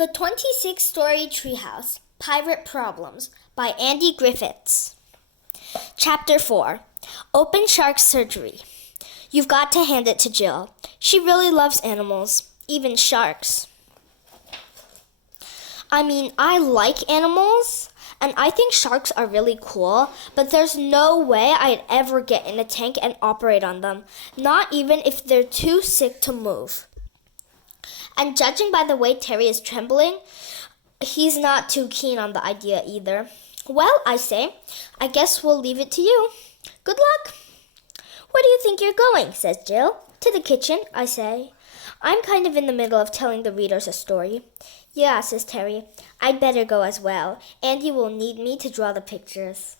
The 26-Story Treehouse, Pirate Problems by Andy Griffiths. Chapter 4, Open Shark Surgery. You've got to hand it to Jill. She really loves animals, even sharks. I like animals, and I think sharks are really cool, but there's no way I'd ever get in a tank and operate on them, not even if they're too sick to move. And judging by the way Terry is trembling, he's not too keen on the idea either. Well, I say, I guess we'll leave it to you. Good luck. Where do you think you're going? Says Jill. To the kitchen, I say. I'm kind of in the middle of telling the readers a story. Yeah, says Terry. I'd better go as well. Andy will need me to draw the pictures.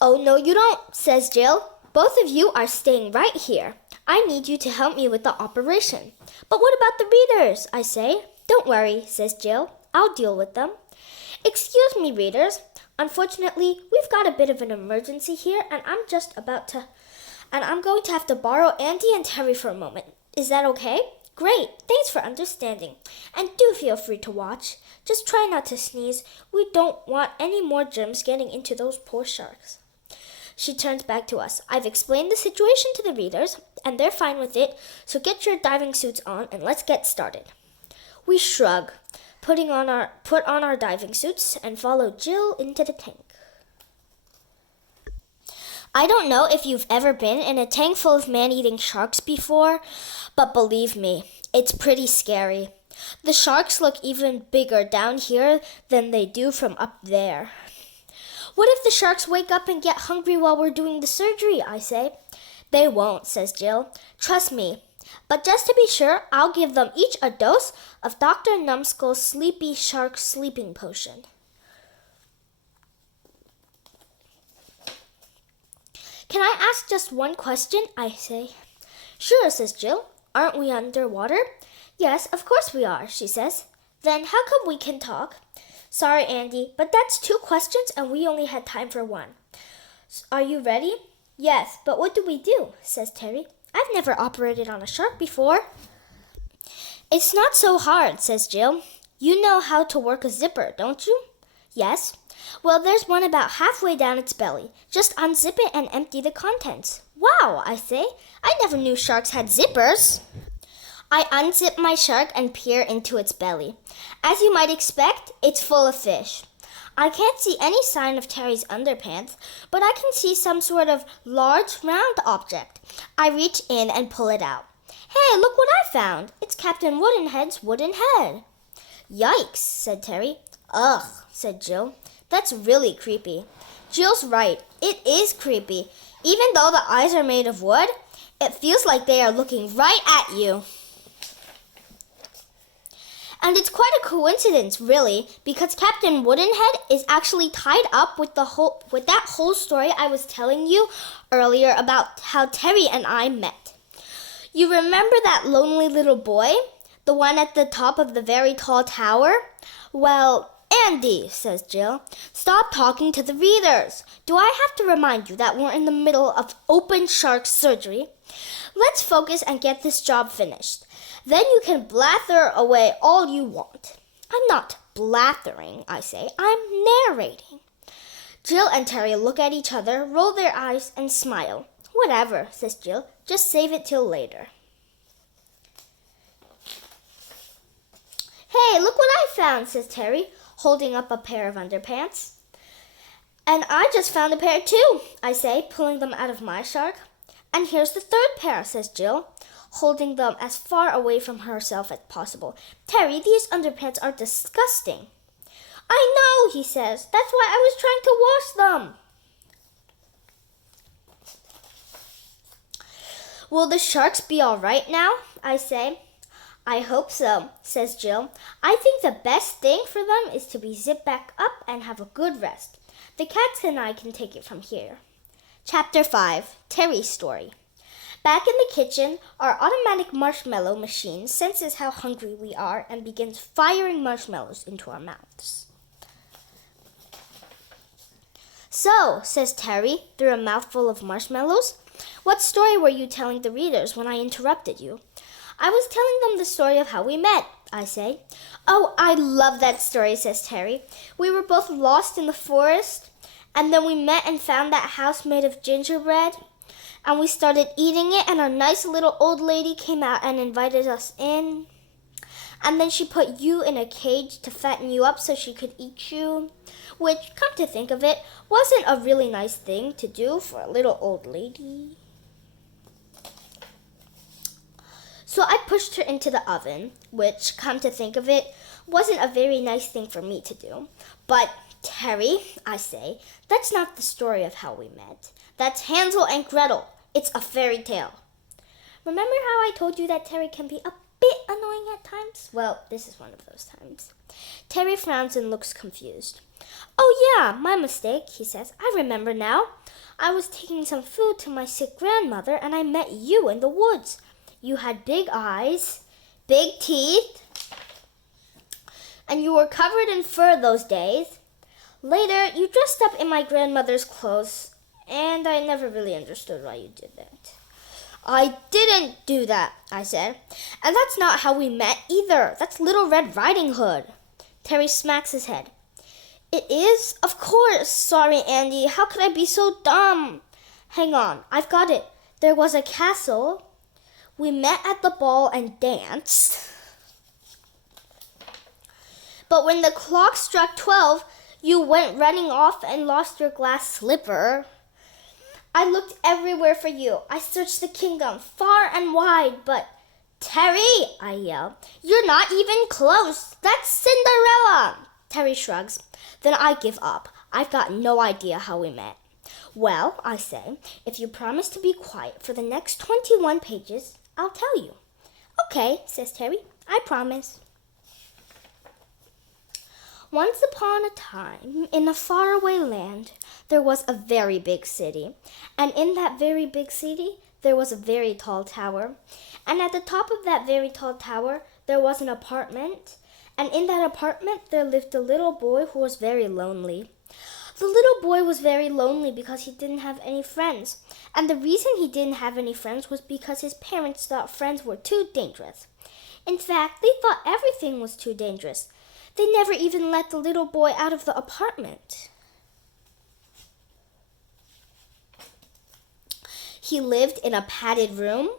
Oh, no, you don't, says Jill. Both of you are staying right here. I need you to help me with the operation. But what about the readers? I say. Don't worry, says Jill. I'll deal with them. Excuse me, readers. Unfortunately, we've got a bit of an emergency here, and I'm going to have to borrow Andy and Terry for a moment. Is that okay? Great. Thanks for understanding. And do feel free to watch. Just try not to sneeze. We don't want any more germs getting into those poor sharks. She turns back to us. I've explained the situation to the readers, and they're fine with it, so get your diving suits on and let's get started. We shrug, put on our diving suits, and follow Jill into the tank. I don't know if you've ever been in a tank full of man-eating sharks before, but believe me, it's pretty scary. The sharks look even bigger down here than they do from up there. What if the sharks wake up and get hungry while we're doing the surgery? I say. They won't, says Jill. Trust me. But just to be sure, I'll give them each a dose of Dr. Numbskull's Sleepy Shark Sleeping Potion. Can I ask just one question? I say. Sure, says Jill. Aren't we underwater? Yes, of course we are, she says. Then how come we can talk? Sorry, Andy, but that's 2 questions and we only had time for 1. Are you ready? Yes, but what do we do? Says Terry. I've never operated on a shark before. It's not so hard, says Jill. You know how to work a zipper, don't you? Yes. Well, there's one about halfway down its belly. Just unzip it and empty the contents. Wow, I say. I never knew sharks had zippers. I unzip my shark and peer into its belly. As you might expect, it's full of fish. I can't see any sign of Terry's underpants, but I can see some sort of large, round object. I reach in and pull it out. Hey, look what I found. It's Captain Woodenhead's wooden head. Yikes, said Terry. Ugh, said Jill. That's really creepy. Jill's right. It is creepy. Even though the eyes are made of wood, it feels like they are looking right at you. And it's quite a coincidence, really, because Captain Woodenhead is actually tied up with that whole story I was telling you earlier about how Terry and I met. You remember that lonely little boy? The one at the top of the very tall tower? Well, Andy, says Jill, stop talking to the readers. Do I have to remind you that we're in the middle of open shark surgery? Let's focus and get this job finished. Then you can blather away all you want. I'm not blathering, I say. I'm narrating. Jill and Terry look at each other, roll their eyes, and smile. Whatever, says Jill. Just save it till later. Hey, look what I found, says Terry, holding up a pair of underpants. And I just found a pair too, I say, pulling them out of my shark. And here's the 3rd pair, says Jill, holding them as far away from herself as possible. Terry, these underpants are disgusting. I know, he says. That's why I was trying to wash them. Will the sharks be all right now? I say. I hope so, says Jill. I think the best thing for them is to be zipped back up and have a good rest. The cats and I can take it from here. Chapter 5, Terry's Story. Back in the kitchen, our automatic marshmallow machine senses how hungry we are and begins firing marshmallows into our mouths. So, says Terry, through a mouthful of marshmallows, what story were you telling the readers when I interrupted you? I was telling them the story of how we met, I say. Oh, I love that story, says Terry. We were both lost in the forest, and then we met and found that house made of gingerbread, and we started eating it, and a nice little old lady came out and invited us in. And then she put you in a cage to fatten you up so she could eat you, which, come to think of it, wasn't a really nice thing to do for a little old lady. So I pushed her into the oven, which, come to think of it, wasn't a very nice thing for me to do. But, Terry, I say, that's not the story of how we met. That's Hansel and Gretel. It's a fairy tale. Remember how I told you that Terry can be a bit annoying at times? Well, this is one of those times. Terry frowns and looks confused. Oh yeah, my mistake, he says. I remember now. I was taking some food to my sick grandmother and I met you in the woods. You had big eyes, big teeth, and you were covered in fur those days. Later, you dressed up in my grandmother's clothes, and I never really understood why you did that. I didn't do that, I said. And that's not how we met either. That's Little Red Riding Hood. Terry smacks his head. It is? Of course. Sorry, Andy. How could I be so dumb? Hang on. I've got it. There was a castle. We met at the ball and danced. But when the clock struck 12, you went running off and lost your glass slipper. I looked everywhere for you. I searched the kingdom far and wide, but Terry, I yelled, you're not even close. That's Cinderella. Terry shrugs. Then I give up. I've got no idea how we met. Well, I say, if you promise to be quiet for the next 21 pages, I'll tell you. Okay, says Terry. I promise. Once upon a time, in a faraway land, there was a very big city. And in that very big city, there was a very tall tower. And at the top of that very tall tower, there was an apartment. And in that apartment, there lived a little boy who was very lonely. The little boy was very lonely because he didn't have any friends. And the reason he didn't have any friends was because his parents thought friends were too dangerous. In fact, they thought everything was too dangerous. They never even let the little boy out of the apartment. He lived in a padded room,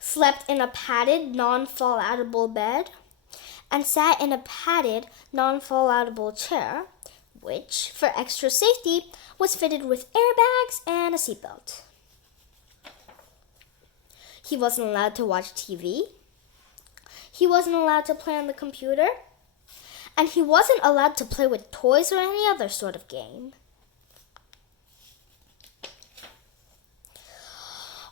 slept in a padded, non-fall-outable bed, and sat in a padded, non-fall-outable chair, which, for extra safety, was fitted with airbags and a seatbelt. He wasn't allowed to watch TV. He wasn't allowed to play on the computer. And he wasn't allowed to play with toys or any other sort of game.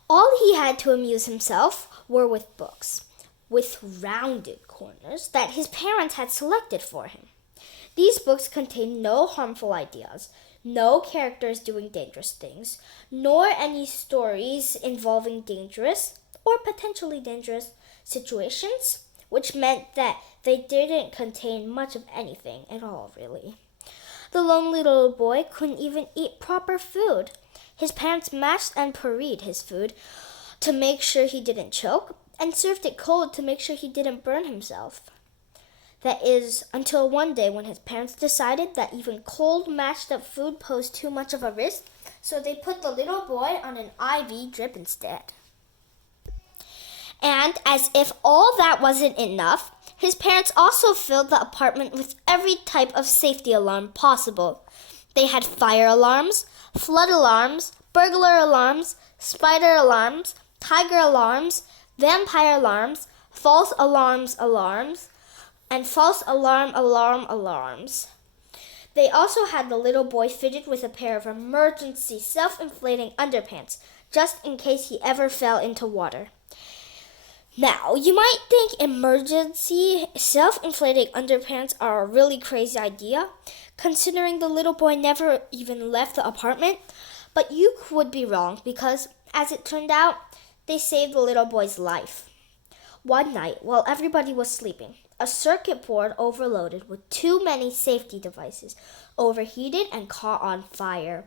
All he had to amuse himself were with books, with rounded corners that his parents had selected for him. These books contained no harmful ideas, no characters doing dangerous things, nor any stories involving dangerous or potentially dangerous situations, which meant that they didn't contain much of anything at all, really. The lonely little boy couldn't even eat proper food. His parents mashed and pureed his food to make sure he didn't choke, and served it cold to make sure he didn't burn himself. That is, until one day when his parents decided that even cold, mashed up food posed too much of a risk, so they put the little boy on an IV drip instead. And as if all that wasn't enough, his parents also filled the apartment with every type of safety alarm possible. They had fire alarms, flood alarms, burglar alarms, spider alarms, tiger alarms, vampire alarms, false alarms, and false alarms. They also had the little boy fitted with a pair of emergency self-inflating underpants, just in case he ever fell into water. Now, you might think emergency self-inflating underpants are a really crazy idea, considering the little boy never even left the apartment, but you would be wrong because, as it turned out, they saved the little boy's life. One night, while everybody was sleeping, a circuit board overloaded with too many safety devices overheated and caught on fire.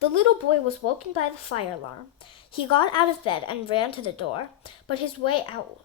The little boy was woken by the fire alarm. He got out of bed and ran to the door, but his way out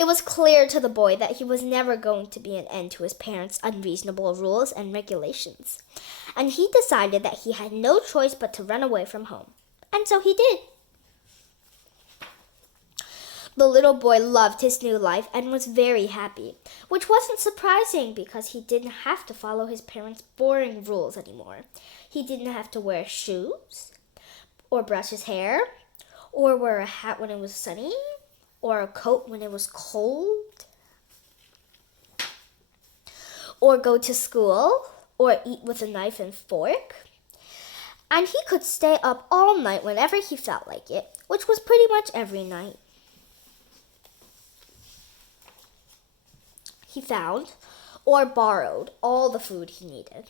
It was clear to the boy that he was never going to be an end to his parents' unreasonable rules and regulations, and he decided that he had no choice but to run away from home. And so he did. The little boy loved his new life and was very happy, which wasn't surprising because he didn't have to follow his parents' boring rules anymore. He didn't have to wear shoes, or brush his hair, or wear a hat when it was sunny, or a coat when it was cold, or go to school, or eat with a knife and fork. And he could stay up all night whenever he felt like it, which was pretty much every night. He found or borrowed all the food he needed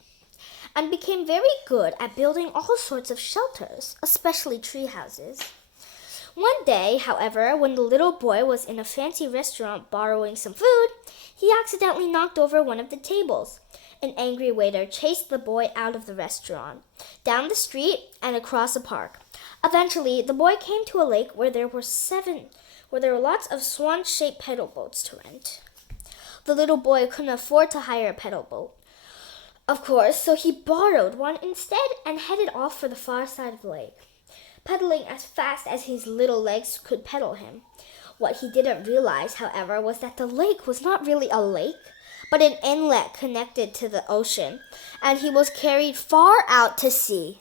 and became very good at building all sorts of shelters, especially tree houses. One day, however, when the little boy was in a fancy restaurant borrowing some food, he accidentally knocked over one of the tables. An angry waiter chased the boy out of the restaurant, down the street, and across a park. Eventually, the boy came to a lake where there were lots of swan-shaped pedal boats to rent. The little boy couldn't afford to hire a pedal boat, of course, so he borrowed one instead and headed off for the far side of the lake, pedaling as fast as his little legs could pedal him. What he didn't realize, however, was that the lake was not really a lake, but an inlet connected to the ocean, and he was carried far out to sea.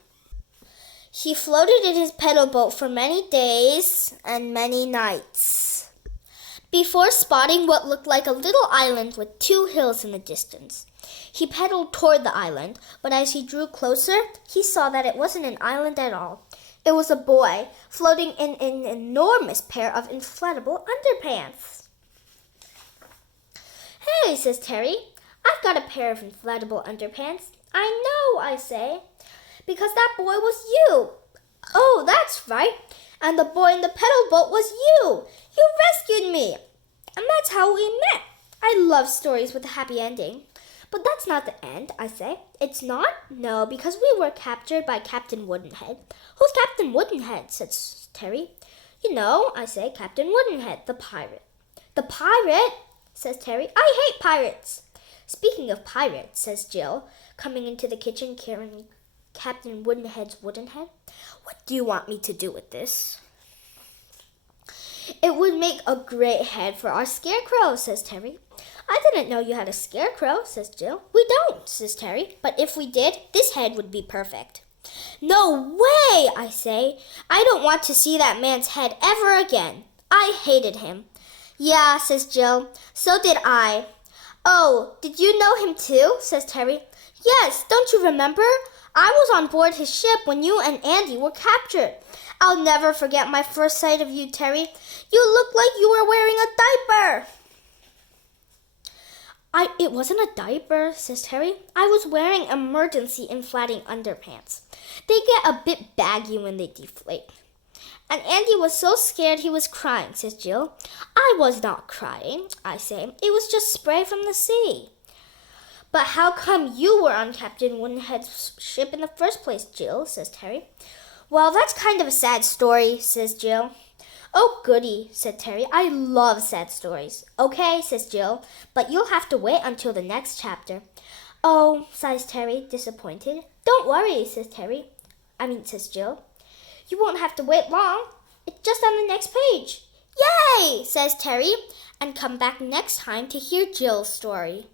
He floated in his pedal boat for many days and many nights, before spotting what looked like a little island with 2 hills in the distance. He pedaled toward the island, but as he drew closer, he saw that it wasn't an island at all. It was a boy floating in an enormous pair of inflatable underpants. "Hey," says Terry, "I've got a pair of inflatable underpants." "I know," I say, "because that boy was you." "Oh, that's right. And the boy in the pedal boat was you. You rescued me. And that's how we met." I love stories with a happy ending. "But that's not the end," I say. "It's not?" "No, because we were captured by Captain Woodenhead." "Who's Captain Woodenhead?" says Terry. "You know," I say, "Captain Woodenhead, the pirate." "The pirate?" says Terry. "I hate pirates." "Speaking of pirates," says Jill, coming into the kitchen carrying Captain Woodenhead's wooden head, "what do you want me to do with this?" "It would make a great head for our scarecrow," says Terry. "I didn't know you had a scarecrow," says Jill. "We don't," says Terry, "but if we did, this head would be perfect." "No way," I say. "I don't want to see that man's head ever again. I hated him." "Yeah," says Jill, "so did I." "Oh, did you know him too?" says Terry. "Yes, don't you remember? I was on board his ship when you and Andy were captured. I'll never forget my first sight of you, Terry. You looked like you were wearing a diaper." It wasn't a diaper," says Terry. "I was wearing emergency inflating underpants. They get a bit baggy when they deflate." "And Andy was so scared he was crying," says Jill. "I was not crying," I say. "It was just spray from the sea." "But how come you were on Captain Woodenhead's ship in the first place, Jill?" says Terry. "Well, that's kind of a sad story," says Jill. "Oh, goody," said Terry. "I love sad stories." "Okay," says Jill, "but you'll have to wait until the next chapter." "Oh," sighs Terry, disappointed. "Don't worry," says Jill. "You won't have to wait long. It's just on the next page." "Yay!" says Terry, and come back next time to hear Jill's story.